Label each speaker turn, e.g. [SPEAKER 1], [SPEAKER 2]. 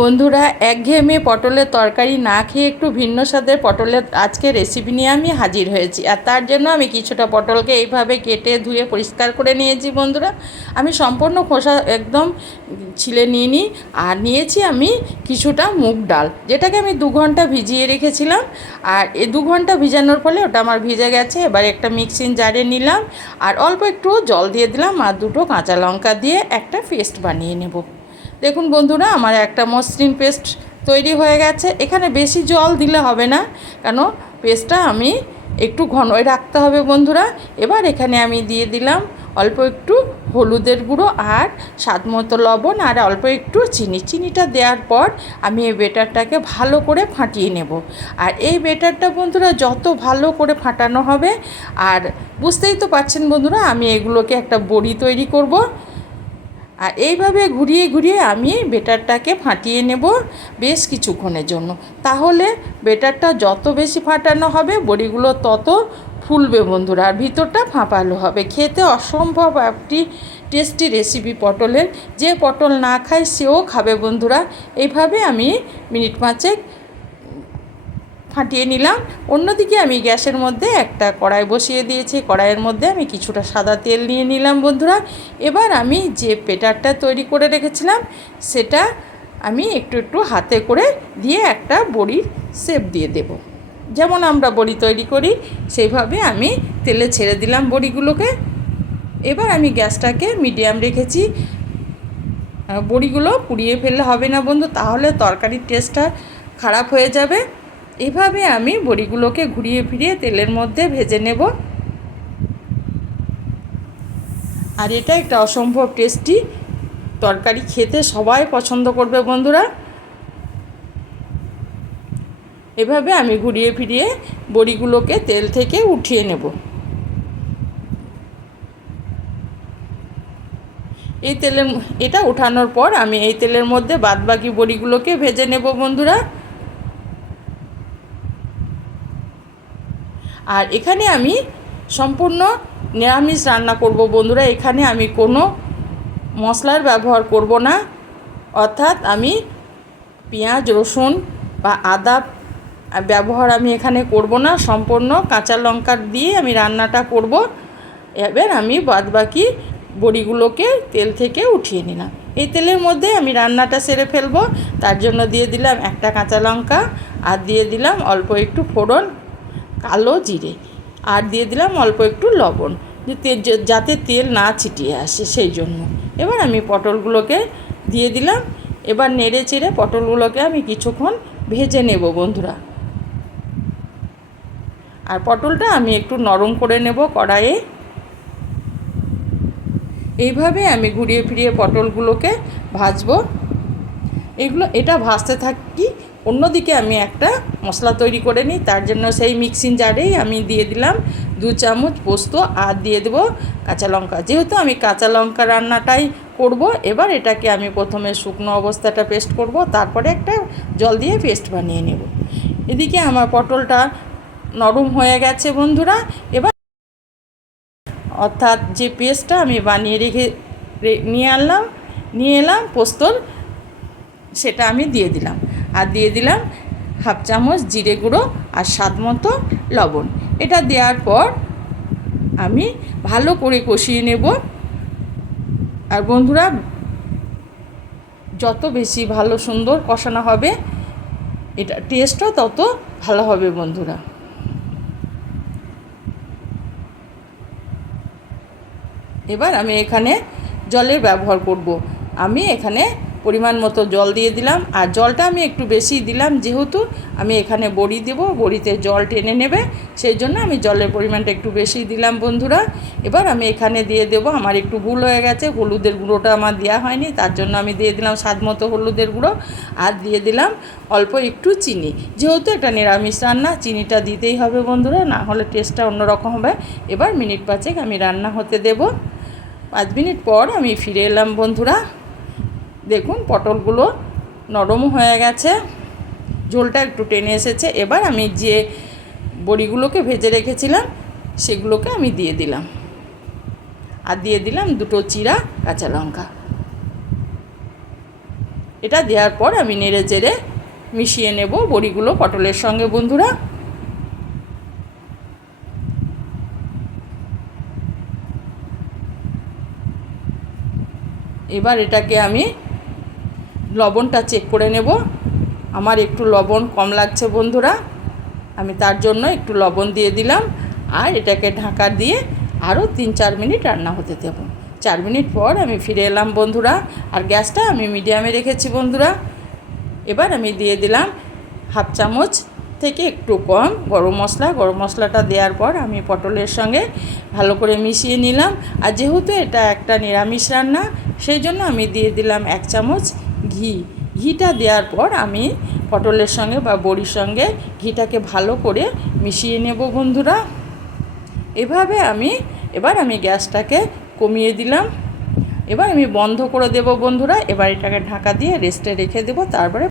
[SPEAKER 1] বন্ধুরা, একঘেয়েমে পটলের তরকারি না খেয়ে একটু ভিন্ন স্বাদের পটলের আজকে রেসিপি নিয়ে আমি হাজির হয়েছি। আর তার জন্য আমি কিছুটা পটলকে এইভাবে কেটে ধুয়ে পরিষ্কার করে নিয়েছি বন্ধুরা। আমি সম্পূর্ণ খোসা একদম ছিলে নিয়ে নিই আর নিয়েছি আমি কিছুটা মুগ ডাল, যেটাকে আমি দু ঘণ্টা ভিজিয়ে রেখেছিলাম। আর এ দু ঘণ্টা ভিজানোর ফলে ওটা আমার ভিজে গেছে, এবার একটা মিক্সিং জারে নিলাম। আর অল্প একটু জল দিয়ে দিলাম, আর দুটো কাঁচা লঙ্কা দিয়ে একটা পেস্ট বানিয়ে নেব। দেখুন বন্ধুরা, আমার একটা মসৃণ পেস্ট তৈরি হয়ে গেছে। এখানে বেশি জল দিলে হবে না, কেন পেস্টটা আমি একটু ঘনই রাখতে হবে বন্ধুরা। এবার এখানে আমি দিয়ে দিলাম অল্প একটু হলুদের গুঁড়ো আর স্বাদ মতো লবণ আর অল্প একটু চিনি। চিনিটা দেওয়ার পর আমি এই বেটারটাকে ভালো করে ফাটিয়ে নেব। আর এই বেটারটা বন্ধুরা, যত ভালো করে ফাটানো হবে, আর বুঝতেই তো পারছেন বন্ধুরা, আমি এগুলোকে একটা বড়ি তৈরি করব। আর এইভাবে ঘুরিয়ে ঘুরিয়ে আমি বেটারটাকে ফাটিয়ে নেব বেশ কিছুক্ষণের জন্য। তাহলে বেটারটা যত বেশি ফাটানো হবে, বড়িগুলো তত ফুলবে বন্ধুরা, আর ভিতরটা ফাঁপালো হবে। খেতে অসম্ভব একটি টেস্টি রেসিপি পটলের। যে পটল না খায় সেও খাবে বন্ধুরা। এইভাবে আমি মিনিট পাঁচেক ফাটিয়ে নিলাম। অন্যদিকে আমি গ্যাসের মধ্যে একটা কড়াই বসিয়ে দিয়েছি। কড়াইয়ের মধ্যে আমি কিছুটা সাদা তেল নিয়ে নিলাম বন্ধুরা। এবার আমি যে পেটারটা তৈরি করে রেখেছিলাম, সেটা আমি একটু একটু হাতে করে দিয়ে একটা বড়ির শেপ দিয়ে দেব। যেমন আমরা বড়ি তৈরি করি, সেইভাবে আমি তেলে ছেড়ে দিলাম বড়িগুলোকে। এবার আমি গ্যাসটাকে মিডিয়াম রেখেছি। বড়িগুলো পুড়িয়ে ফেললে হবে না বন্ধু, তাহলে তরকারির টেস্টটা খারাপ হয়ে যাবে। এভাবে আমি বড়িগুলোকে ঘুরিয়ে ফিরিয়ে তেলের মধ্যে ভেজে নেব। আর এটা একটা অসম্ভব টেস্টি তরকারি, খেতে সবাই পছন্দ করবে বন্ধুরা। এভাবে আমি ঘুরিয়ে ফিরিয়ে বড়িগুলোকে তেল থেকে উঠিয়ে নেব। এই তেলের এটা উঠানোর পর আমি এই তেলের মধ্যে বাদবাকি বড়িগুলোকে ভেজে নেব বন্ধুরা। আর এখানে আমি সম্পূর্ণ নিরামিষ রান্না করব বন্ধুরা। এখানে আমি কোনো মশলার ব্যবহার করব না। অর্থাৎ আমি পেঁয়াজ, রসুন বা আদা ব্যবহার আমি এখানে করব না। সম্পূর্ণ কাঁচা লঙ্কা দিয়ে আমি রান্নাটা করব। এবার আমি বাদবাকি বড়িগুলোকে তেল থেকে উঠিয়ে নিলাম। এই তেলের মধ্যে আমি রান্নাটা সেরে ফেলব। তার জন্য দিয়ে দিলাম একটা কাঁচা লঙ্কা আর দিয়ে দিলাম অল্প একটু ফোড়ন। কালো জিরে আর দিয়ে দিলাম অল্প একটু লবণ, যে যাতে তেল না ছিটিয়ে আসে সেই জন্য। এবার আমি পটলগুলোকে দিয়ে দিলাম। এবার নেড়ে চেড়ে পটলগুলোকে আমি কিছুক্ষণ ভেজে নেব বন্ধুরা। আর পটলটা আমি একটু নরম করে নেব কড়াইয়ে। এইভাবে আমি ঘুরিয়ে ফিরিয়ে পটলগুলোকে ভাজবো। এগুলো এটা ভাজতে থাকি অন্যদিকে আমি একটা মশলা তৈরি করে নিই, তার জন্য সেই মিক্সিং জারেই আমি দিয়ে দিলাম দু চামচ পোস্ত আর দিয়ে দেবো কাঁচা লঙ্কা। যেহেতু আমি কাঁচা লঙ্কা রান্নাটাই করব, এবার এটাকে আমি প্রথমে শুকনো অবস্থাটা পেস্ট করব, তারপরে একটা জল দিয়ে পেস্ট বানিয়ে নেব। এদিকে আমার পটলটা নরম হয়ে গেছে বন্ধুরা, এবার অর্থাৎ যে পেস্টটা আমি বানিয়ে রেখে নিয়ে আনলাম, নিয়ে এলাম পোস্তর, সেটা আমি দিয়ে দিলাম। আর দিয়ে দিলাম হাফ চামচ জিরে গুঁড়ো আর স্বাদ মতো লবণ। এটা দেওয়ার পর আমি ভালো করে কষিয়ে নেব। আর বন্ধুরা, যত বেশি ভালো সুন্দর কষানো হবে, এটা টেস্টও তত ভালো হবে বন্ধুরা। এবার আমি এখানে জলের ব্যবহার করব। আমি এখানে পরিমাণ মতো জল দিয়ে দিলাম। আর জলটা আমি একটু বেশি দিলাম যেহেতু আমি এখানে বড়ি দেব, বড়িতে জল টেনে নেবে সেই জন্য আমি জলের পরিমাণটা একটু বেশি দিলাম বন্ধুরা। এবার আমি এখানে দিয়ে দেব, আমার একটু ভুল হয়ে গেছে, হলুদের গুঁড়োটা আমার দেওয়া হয়নি, তার জন্য আমি দিয়ে দিলাম স্বাদ মতো হলুদের গুঁড়ো। আর দিয়ে দিলাম অল্প একটু চিনি, যেহেতু এটা নিরামিষ রান্না, চিনিটা দিতেই হবে বন্ধুরা, না হলে টেস্টটা অন্যরকম হবে। এবার মিনিট পাঁচেক আমি রান্না হতে দেব। পাঁচ মিনিট পর আমি ফিরে এলাম বন্ধুরা। দেখুন, পটলগুলো নরম হয়ে গেছে। ঝোলটা একটু টেনে এসেছে। এবার আমি যে বড়িগুলোকে ভেজে রেখেছিলাম, সেগুলোকে আমি দিয়ে দিলাম। আর দিয়ে দিলাম দুটো চিরা কাঁচা লঙ্কা। এটা দেওয়ার পর আমি নেড়ে চেড়ে মিশিয়ে নেব বড়িগুলো পটলের সঙ্গে, বন্ধুরা। এবার এটাকে আমি লবণটা চেক করে নেব। আমার একটু লবণ কম লাগছে বন্ধুরা। আমি তার জন্য একটু লবণ দিয়ে দিলাম। আর এটাকে ঢাকা দিয়ে আরও তিন চার মিনিট রান্না হতে দেবো। চার মিনিট পর আমি ফিরে এলাম বন্ধুরা। আর গ্যাসটা আমি মিডিয়ামে রেখেছি বন্ধুরা। এবার আমি দিয়ে দিলাম হাফ চামচ থেকে একটু কম গরম মশলা। গরম মশলাটা দেওয়ার পর আমি পটলের সঙ্গে ভালো করে মিশিয়ে নিলাম। আর যেহেতু এটা একটা নিরামিষ রান্না, সেই জন্য আমি দিয়ে দিলাম এক চামচ ঘি। ঘিটা দেওয়ার পর আমি পটলের সঙ্গে বা বড়ির সঙ্গে ঘিটাকে ভালো করে মিশিয়ে নেব বন্ধুরা। এভাবে আমি, এবার আমি গ্যাসটাকে কমিয়ে দিলাম। এবার আমি বন্ধ করে দেব বন্ধুরা। এবার এটাকে ঢাকা দিয়ে রেস্টে রেখে দেবো। তারপরে